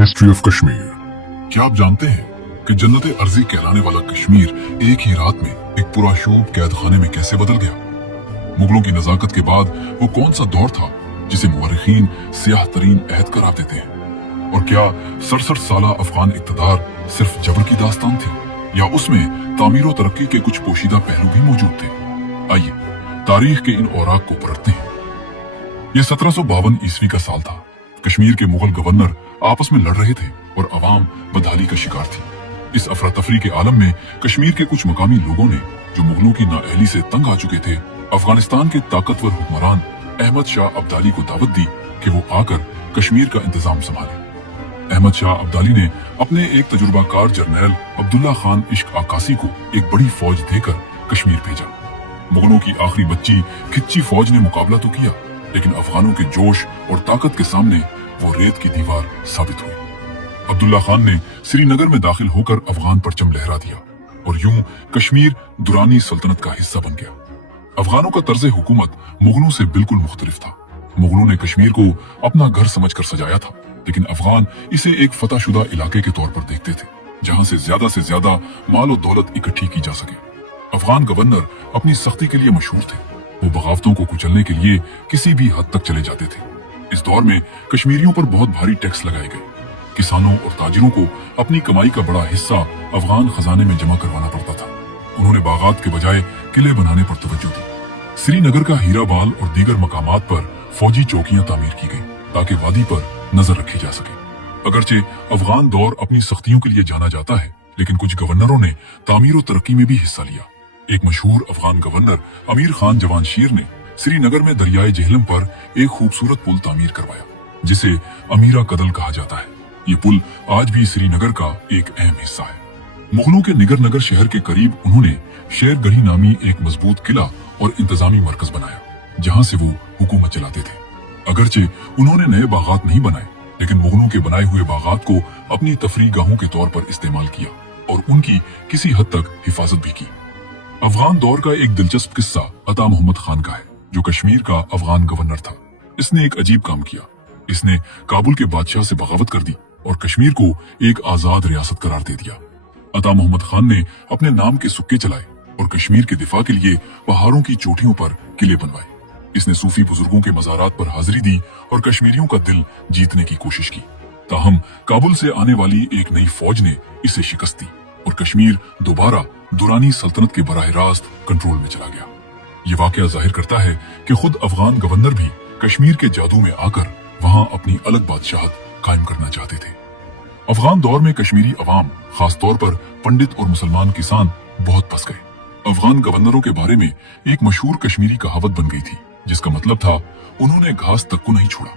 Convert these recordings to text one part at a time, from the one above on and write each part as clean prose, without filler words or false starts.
History of Kashmir. क्या आप जानते हैं कि जन्नत अर्जी कहलाने वाला कश्मीर एक ही रात में एक पुरआशूब कैद खाने में कैसे बदल गया? मुगलों की नजाकत के बाद वो कौन सा दौर था जिसे मुअर्रिखीन सियाह तरीन अहद करार देते हैं? और क्या 67 साला अफगान इक़्तिदार सिर्फ जबर की दास्तान थी या उसमें तामीर और तरक्की के कुछ पोशीदा पहलू भी मौजूद थे? आइए तारीख के इन औराक को पलटते हैं। यह 1752 ईस्वी का साल था। कश्मीर के मुगल गवर्नर आपस में लड़ रहे थे और अवाम बदहाली का शिकार थी। इस अफरा तफरी के आलम में कश्मीर के कुछ मकामी लोगों ने, जो मुगलों की नाअहली से तंग आ चुके थे, अफगानिस्तान के ताकतवर हुक्मरान अहमद शाह अब्दाली को दावत दी कि वो आकर कश्मीर का इंतजाम संभाले। अहमद शाह अब्दाली ने अपने एक तजुर्बाकार जर्नैल अब्दुल्ला खान इश्क आकासी को एक बड़ी फौज देकर कश्मीर भेजा। मुगलों की आखिरी बच्ची खिच्ची फौज ने मुकाबला तो किया, लेकिन अफगानों के जोश और ताकत के सामने वो रेत की दीवार साबित हुई। अब्दुल्ला खान ने श्रीनगर में दाखिल होकर अफगान परचम लहरा दिया और यूं कश्मीर दुरानी सल्तनत का हिस्सा बन गया। अफगानों का तर्ज हुकूमत मुगलों से बिल्कुल मुख्तलिफ था। मुगलों ने कश्मीर को अपना घर समझकर सजाया था, लेकिन अफगान इसे एक फतहशुदा इलाके के तौर पर देखते थे, जहां से ज्यादा माल और दौलत इकट्ठी की जा सके। अफगान गवर्नर अपनी सख्ती के लिए मशहूर थे। वो बगावतों को कुचलने के लिए किसी भी हद तक चले जाते थे। इस दौर में कश्मीरियों पर बहुत भारी टैक्स लगाए गए। किसानों और ताजिरों को अपनी कमाई का बड़ा हिस्सा अफगान खजाने में जमा करवाना पड़ता था। उन्होंने बागात के बजाय किले बनाने पर तवज्जो दी। श्रीनगर का हीराबाल और दीगर मकामात पर फौजी चौकियां तामीर की गई ताकि वादी पर नजर रखी जा सके। अगरचे अफगान दौर अपनी सख्तियों के लिए जाना जाता है, लेकिन कुछ गवर्नरों ने तामीर और तरक्की में भी हिस्सा लिया। एक मशहूर अफगान गवर्नर अमीर खान जवानशीर ने श्रीनगर में दरियाए जेहलम पर एक खूबसूरत पुल तामीर करवाया, जिसे अमीरा कदल कहा जाता है। ये पुल आज भी श्रीनगर का एक अहम हिस्सा है। मुगलों के निगर नगर शहर के करीब उन्होंने शेरगढ़ी नामी एक मजबूत किला और इंतजामी मरकज बनाया, जहां से वो हुकूमत चलाते थे। अगरचे उन्होंने नए बागात नहीं बनाए, लेकिन मुगलों के बनाए हुए बागात को अपनी तफरीह गाहों के तौर पर इस्तेमाल किया और उनकी किसी हद तक हिफाजत भी की। अफगान दौर का एक दिलचस्प किस्सा अता मोहम्मद खान का है, जो कश्मीर का अफगान गवर्नर था। इसने एक अजीब काम किया। इसने काबुल के बादशाह से बगावत कर दी और कश्मीर को एक आजाद रियासत करार दे दिया। अता मोहम्मद खान ने अपने नाम के सुक्के चलाए और कश्मीर के दिफा के लिए पहाड़ों की चोटियों पर किले बनवाए। इसने सूफी बुजुर्गों के मज़ारात पर हाजिरी दी और कश्मीरियों का दिल जीतने की कोशिश की। ताहम काबुल से आने वाली एक नई फौज ने इसे शिकस्त दी और कश्मीर दोबारा दुरानी सल्तनत के बराह रास्त कंट्रोल में चला गया। ये वाकया जाहिर करता है कि खुद अफगान गवर्नर भी कश्मीर के जादू में आकर वहां अपनी अलग बादशाहत कायम करना चाहते थे। अफगान दौर में कश्मीरी अवाम, खास तौर पर पंडित और मुसलमान किसान, बहुत फंस गए। अफगान गवर्नरों के बारे में एक मशहूर कश्मीरी कहावत बन गई थी, जिसका मतलब था उन्होंने घास तक को नहीं छोड़ा।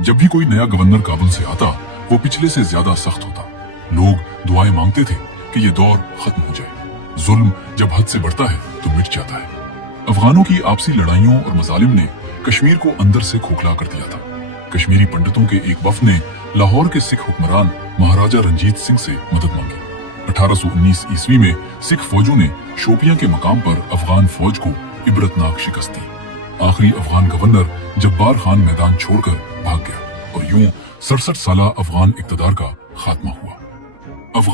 जब भी कोई नया गवर्नर काबुल से आता, वो पिछले से ज्यादा सख्त होता। लोग दुआएं मांगते थे कि ये दौर खत्म हो जाए। जुल्म जब हद से बढ़ता है तो मिट जाता है। अफगानों की आपसी लड़ाइयों और मजालिम ने कश्मीर को अंदर से खोखला कर दिया था। कश्मीरी पंडितों के एक वफ्द ने लाहौर के सिख हुक्मरान महाराजा रंजीत सिंह से मदद मांगी। 1819 ईस्वी में सिख फौजों ने शोपियां के मकाम पर अफगान फौज को इबरतनाक शिकस्त दी। आखिरी अफगान गवर्नर जब्बार खान मैदान छोड़कर भाग गया और यूं 67 साला अफगान इक़्तिदार का खात्मा हुआ। अफगान